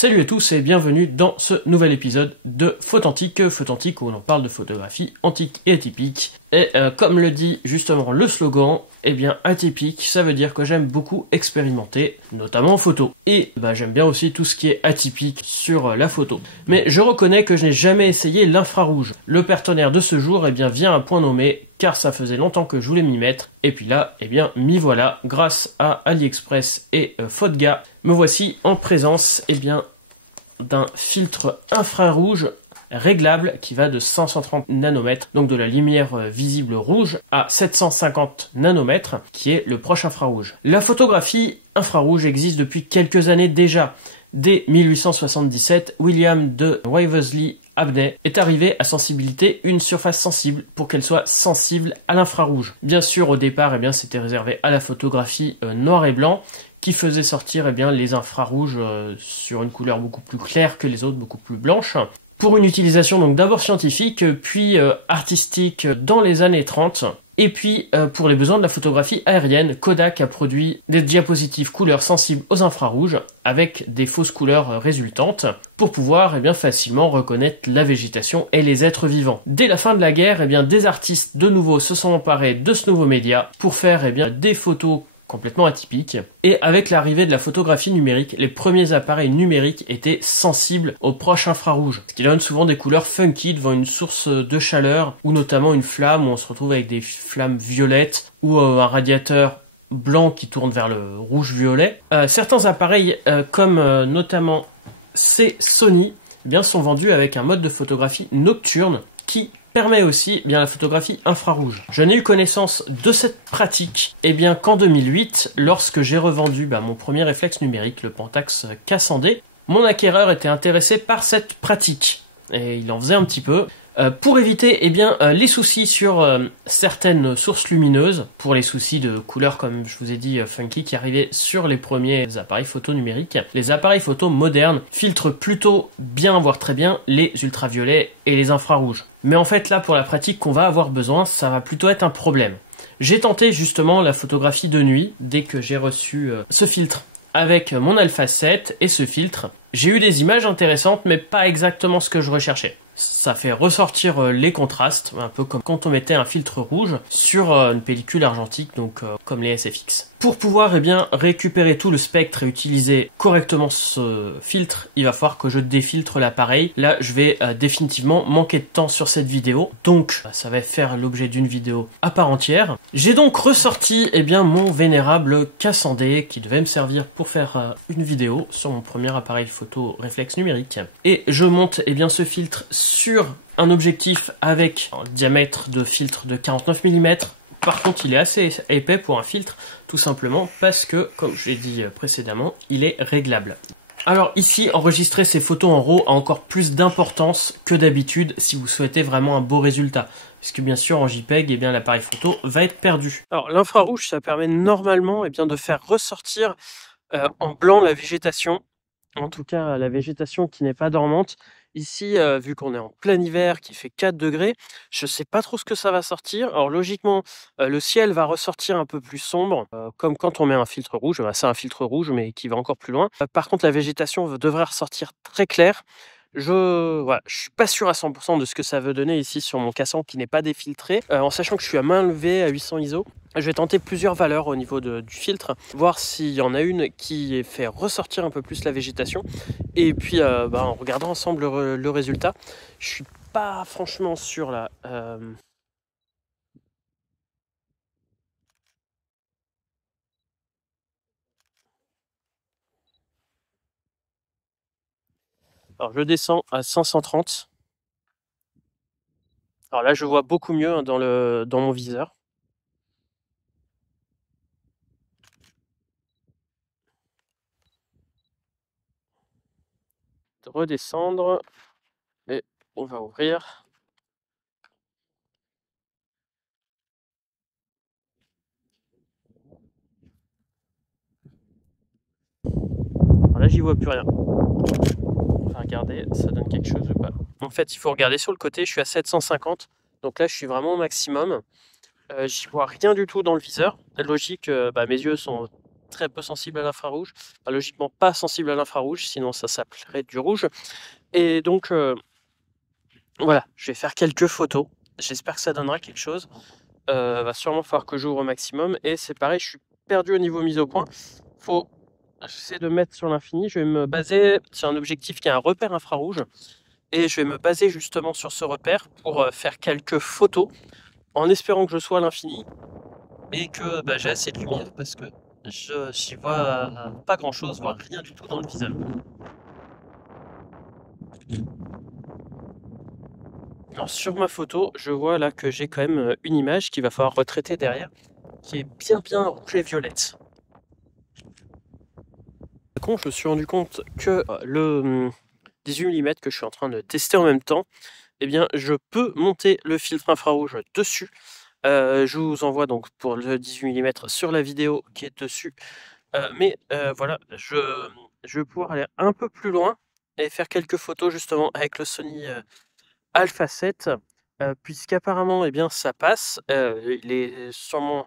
Salut à tous et bienvenue dans ce nouvel épisode de Photantique où l'on parle de photographie antique et atypique. Et comme le dit justement le slogan, eh bien atypique, ça veut dire que j'aime beaucoup expérimenter, notamment en photo. Et j'aime bien aussi tout ce qui est atypique sur la photo. Mais je reconnais que je n'ai jamais essayé l'infrarouge. Le partenaire de ce jour vient à point nommé, car ça faisait longtemps que je voulais m'y mettre. Et puis là, m'y voilà, grâce à AliExpress et Fotga, me voici en présence d'un filtre infrarouge réglable qui va de 530 nanomètres, donc de la lumière visible rouge, à 750 nanomètres, qui est le proche infrarouge. La photographie infrarouge existe depuis quelques années déjà. Dès 1877, William de Waversley Abney est arrivé à sensibilité une surface sensible pour qu'elle soit sensible à l'infrarouge. Bien sûr, au départ, c'était réservé à la photographie noir et blanc, qui faisait sortir les infrarouges sur une couleur beaucoup plus claire que les autres, beaucoup plus blanche. Pour une utilisation donc d'abord scientifique, puis artistique dans les années 30. Et puis, pour les besoins de la photographie aérienne, Kodak a produit des diapositives couleurs sensibles aux infrarouges avec des fausses couleurs résultantes pour pouvoir facilement reconnaître la végétation et les êtres vivants. Dès la fin de la guerre, des artistes de nouveau se sont emparés de ce nouveau média pour faire des photos complètement atypiques. Et avec l'arrivée de la photographie numérique, les premiers appareils numériques étaient sensibles aux proches infrarouges, ce qui donne souvent des couleurs funky devant une source de chaleur, ou notamment une flamme où on se retrouve avec des flammes violettes, ou un radiateur blanc qui tourne vers le rouge-violet. Certains appareils, comme notamment ces Sony, sont vendus avec un mode de photographie nocturne qui permet aussi la photographie infrarouge. Je n'ai eu connaissance de cette pratique qu'en 2008, lorsque j'ai revendu mon premier réflexe numérique, le Pentax K100D, mon acquéreur était intéressé par cette pratique et il en faisait un petit peu. Pour éviter les soucis sur certaines sources lumineuses, pour les soucis de couleurs comme je vous ai dit funky qui arrivaient sur les premiers appareils photo numériques, les appareils photo modernes filtrent plutôt bien, voire très bien, les ultraviolets et les infrarouges. Mais en fait là, pour la pratique qu'on va avoir besoin, ça va plutôt être un problème. J'ai tenté justement la photographie de nuit dès que j'ai reçu ce filtre avec mon Alpha 7 et ce filtre. J'ai eu des images intéressantes mais pas exactement ce que je recherchais. Ça fait ressortir les contrastes, un peu comme quand on mettait un filtre rouge sur une pellicule argentique, donc comme les SFX. Pour pouvoir récupérer tout le spectre et utiliser correctement ce filtre, il va falloir que je défiltre l'appareil. Là, je vais définitivement manquer de temps sur cette vidéo, donc ça va faire l'objet d'une vidéo à part entière. J'ai donc ressorti mon vénérable K100D qui devait me servir pour faire une vidéo sur mon premier appareil photo réflexe numérique. Et je monte ce filtre sur un objectif avec un diamètre de filtre de 49 mm. Par contre, il est assez épais pour un filtre, tout simplement parce que, comme je l'ai dit précédemment, il est réglable. Alors ici, enregistrer ces photos en RAW a encore plus d'importance que d'habitude si vous souhaitez vraiment un beau résultat. Puisque bien sûr, en JPEG, l'appareil photo va être perdu. Alors l'infrarouge, ça permet normalement de faire ressortir en blanc la végétation. En tout cas, la végétation qui n'est pas dormante. Ici, vu qu'on est en plein hiver, qui fait 4 degrés, je ne sais pas trop ce que ça va sortir. Alors logiquement, le ciel va ressortir un peu plus sombre, comme quand on met un filtre rouge. C'est un filtre rouge, mais qui va encore plus loin. Par contre, la végétation devrait ressortir très claire. Je suis pas sûr à 100% de ce que ça veut donner ici sur mon K100 qui n'est pas défiltré, en sachant que je suis à main levée à 800 ISO. Je vais tenter plusieurs valeurs au niveau du filtre, voir s'il y en a une qui fait ressortir un peu plus la végétation. Et puis en regardant ensemble le résultat, je suis pas franchement sûr là. Alors je descends à 530. Alors là je vois beaucoup mieux dans mon viseur. De redescendre et on va ouvrir. Alors là j'y vois plus rien. Enfin, regardez, ça donne quelque chose ou pas? En fait, il faut regarder sur le côté, je suis à 750, donc là je suis vraiment au maximum. J'y vois rien du tout dans le viseur. Logique, mes yeux sont très peu sensible à l'infrarouge. Enfin, logiquement pas sensible à l'infrarouge, sinon ça s'appellerait du rouge. Et donc voilà, je vais faire quelques photos. J'espère que ça donnera quelque chose. Va sûrement falloir que j'ouvre au maximum. Et c'est pareil, je suis perdu au niveau mise au point. J'essaie de mettre sur l'infini. Je vais me baser sur un objectif qui a un repère infrarouge. Et je vais me baser justement sur ce repère pour faire quelques photos en espérant que je sois à l'infini et que j'ai assez de lumière parce que je n'y vois pas grand chose, voire rien du tout dans le viseur. Alors sur ma photo, je vois là que j'ai quand même une image qu'il va falloir retraiter derrière, qui est bien rouge et violette. Par contre, je me suis rendu compte que le 18 mm que je suis en train de tester en même temps, eh bien je peux monter le filtre infrarouge dessus. Je vous envoie donc pour le 18 mm sur la vidéo qui est dessus. Mais voilà, je vais pouvoir aller un peu plus loin et faire quelques photos justement avec le Sony Alpha 7, puisqu'apparemment, eh bien, ça passe. Il est sûrement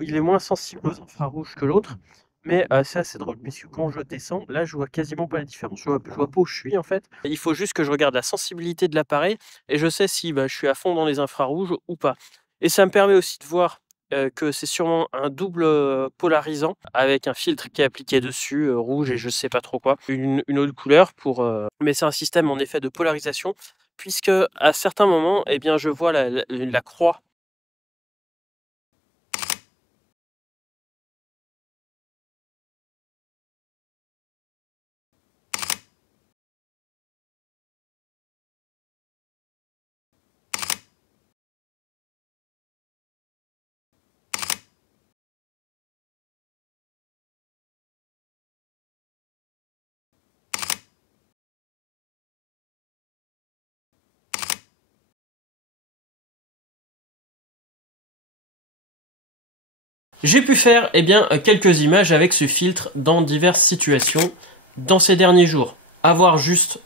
il est moins sensible aux infrarouges que l'autre, mais c'est assez drôle puisque quand je descends, là, je vois quasiment pas la différence. Je vois pas où je suis en fait. Il faut juste que je regarde la sensibilité de l'appareil et je sais si je suis à fond dans les infrarouges ou pas. Et ça me permet aussi de voir que c'est sûrement un double polarisant avec un filtre qui est appliqué dessus, rouge et je sais pas trop quoi, une autre couleur mais c'est un système en effet de polarisation puisque à certains moments, eh bien, je vois la croix. J'ai pu faire quelques images avec ce filtre dans diverses situations dans ces derniers jours. Avoir juste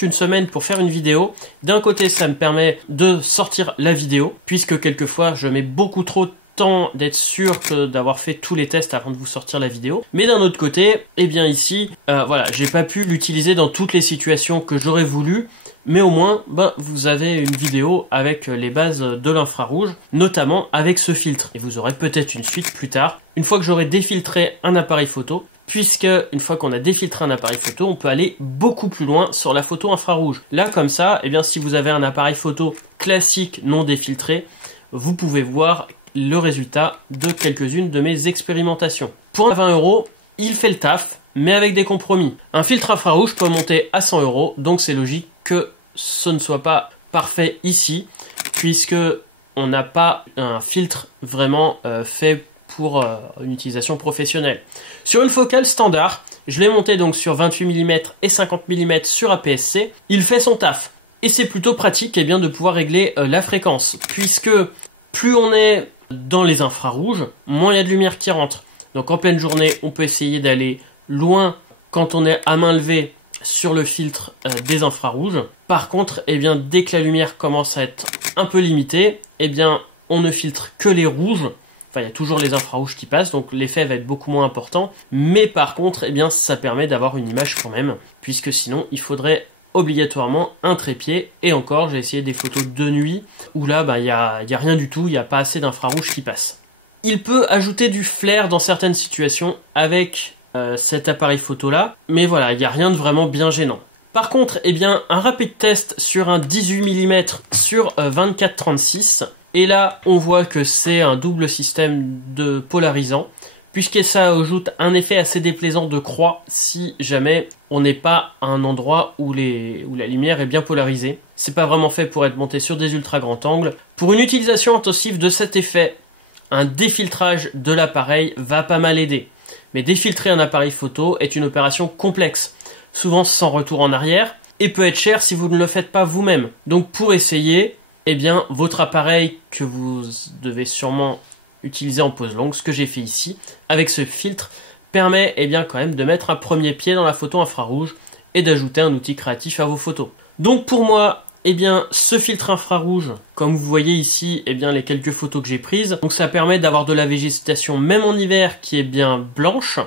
une semaine pour faire une vidéo, d'un côté ça me permet de sortir la vidéo, puisque quelquefois je mets beaucoup trop de temps d'être sûr d'avoir fait tous les tests avant de vous sortir la vidéo. Mais d'un autre côté, ici, voilà, j'ai pas pu l'utiliser dans toutes les situations que j'aurais voulu, mais au moins, vous avez une vidéo avec les bases de l'infrarouge, notamment avec ce filtre. Et vous aurez peut-être une suite plus tard, une fois que j'aurai défiltré un appareil photo, puisque une fois qu'on a défiltré un appareil photo, on peut aller beaucoup plus loin sur la photo infrarouge. Là, comme ça, si vous avez un appareil photo classique non défiltré, vous pouvez voir le résultat de quelques-unes de mes expérimentations. Pour 20 €, il fait le taf, mais avec des compromis. Un filtre infrarouge peut monter à 100 €, donc c'est logique que ce ne soit pas parfait ici, puisque on n'a pas un filtre vraiment fait pour une utilisation professionnelle. Sur une focale standard, je l'ai monté donc sur 28 mm et 50 mm sur APS-C, il fait son taf. Et c'est plutôt pratique de pouvoir régler la fréquence, puisque plus on est dans les infrarouges, moins il y a de lumière qui rentre. Donc en pleine journée, on peut essayer d'aller loin quand on est à main levée sur le filtre des infrarouges. Par contre, dès que la lumière commence à être un peu limitée, on ne filtre que les rouges. Enfin, il y a toujours les infrarouges qui passent, donc l'effet va être beaucoup moins important. Mais par contre, ça permet d'avoir une image quand même, puisque sinon, il faudrait obligatoirement un trépied. Et encore, j'ai essayé des photos de nuit, où là, y a rien du tout, il n'y a pas assez d'infrarouges qui passent. Il peut ajouter du flair dans certaines situations avec cet appareil photo là, mais voilà, il n'y a rien de vraiment bien gênant. Par contre, un rapide test sur un 18 mm sur 24-36, et là on voit que c'est un double système de polarisant, puisque ça ajoute un effet assez déplaisant de croix si jamais on n'est pas à un endroit où la lumière est bien polarisée. C'est pas vraiment fait pour être monté sur des ultra grands angles. Pour une utilisation intensive de cet effet, un défiltrage de l'appareil va pas mal aider. Mais défiltrer un appareil photo est une opération complexe, souvent sans retour en arrière, et peut être cher si vous ne le faites pas vous-même. Donc pour essayer, votre appareil que vous devez sûrement utiliser en pose longue, ce que j'ai fait ici, avec ce filtre, permet quand même de mettre un premier pied dans la photo infrarouge et d'ajouter un outil créatif à vos photos. Donc pour moi, eh bien, ce filtre infrarouge, comme vous voyez ici, eh bien, les quelques photos que j'ai prises, donc ça permet d'avoir de la végétation même en hiver qui est bien blanche,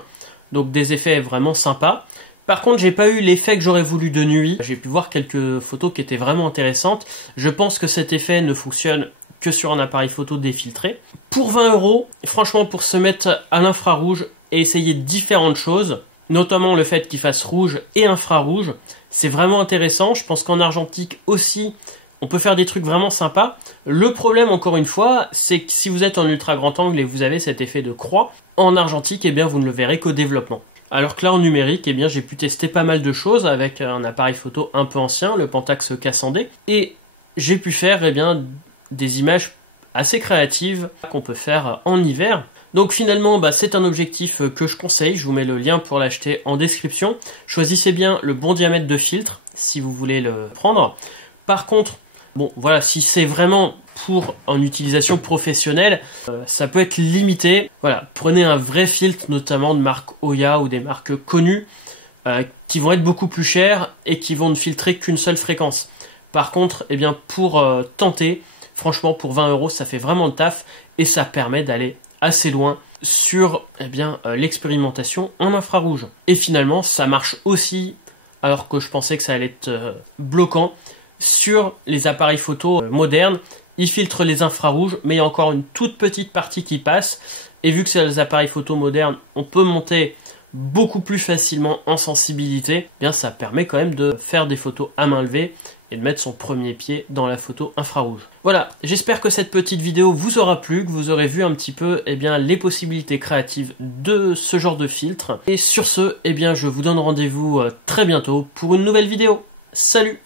donc des effets vraiment sympas. Par contre, j'ai pas eu l'effet que j'aurais voulu de nuit. J'ai pu voir quelques photos qui étaient vraiment intéressantes. Je pense que cet effet ne fonctionne que sur un appareil photo défiltré. Pour 20 €, franchement, pour se mettre à l'infrarouge et essayer différentes choses, notamment le fait qu'il fasse rouge et infrarouge, c'est vraiment intéressant. Je pense qu'en argentique aussi, on peut faire des trucs vraiment sympas. Le problème, encore une fois, c'est que si vous êtes en ultra grand angle et vous avez cet effet de croix, en argentique, eh bien, vous ne le verrez qu'au développement. Alors que là, en numérique, eh bien, j'ai pu tester pas mal de choses avec un appareil photo un peu ancien, le Pentax K100D, et j'ai pu faire, eh bien, des images assez créatives qu'on peut faire en hiver. Donc finalement, c'est un objectif que je conseille, je vous mets le lien pour l'acheter en description. Choisissez bien le bon diamètre de filtre si vous voulez le prendre. Par contre, bon voilà, si c'est vraiment pour en utilisation professionnelle, ça peut être limité. Voilà, prenez un vrai filtre, notamment de marque Oya ou des marques connues, qui vont être beaucoup plus chères et qui vont ne filtrer qu'une seule fréquence. Par contre, eh bien, pour tenter, franchement, pour 20 €, ça fait vraiment le taf et ça permet d'aller assez loin sur l'expérimentation en infrarouge. Et finalement, ça marche aussi, alors que je pensais que ça allait être bloquant, sur les appareils photo modernes. Ils filtrent les infrarouges, mais il y a encore une toute petite partie qui passe. Et vu que c'est les appareils photo modernes, on peut monter beaucoup plus facilement en sensibilité. Eh bien, ça permet quand même de faire des photos à main levée et de mettre son premier pied dans la photo infrarouge. Voilà, j'espère que cette petite vidéo vous aura plu, que vous aurez vu un petit peu les possibilités créatives de ce genre de filtre. Et sur ce, je vous donne rendez-vous très bientôt pour une nouvelle vidéo. Salut!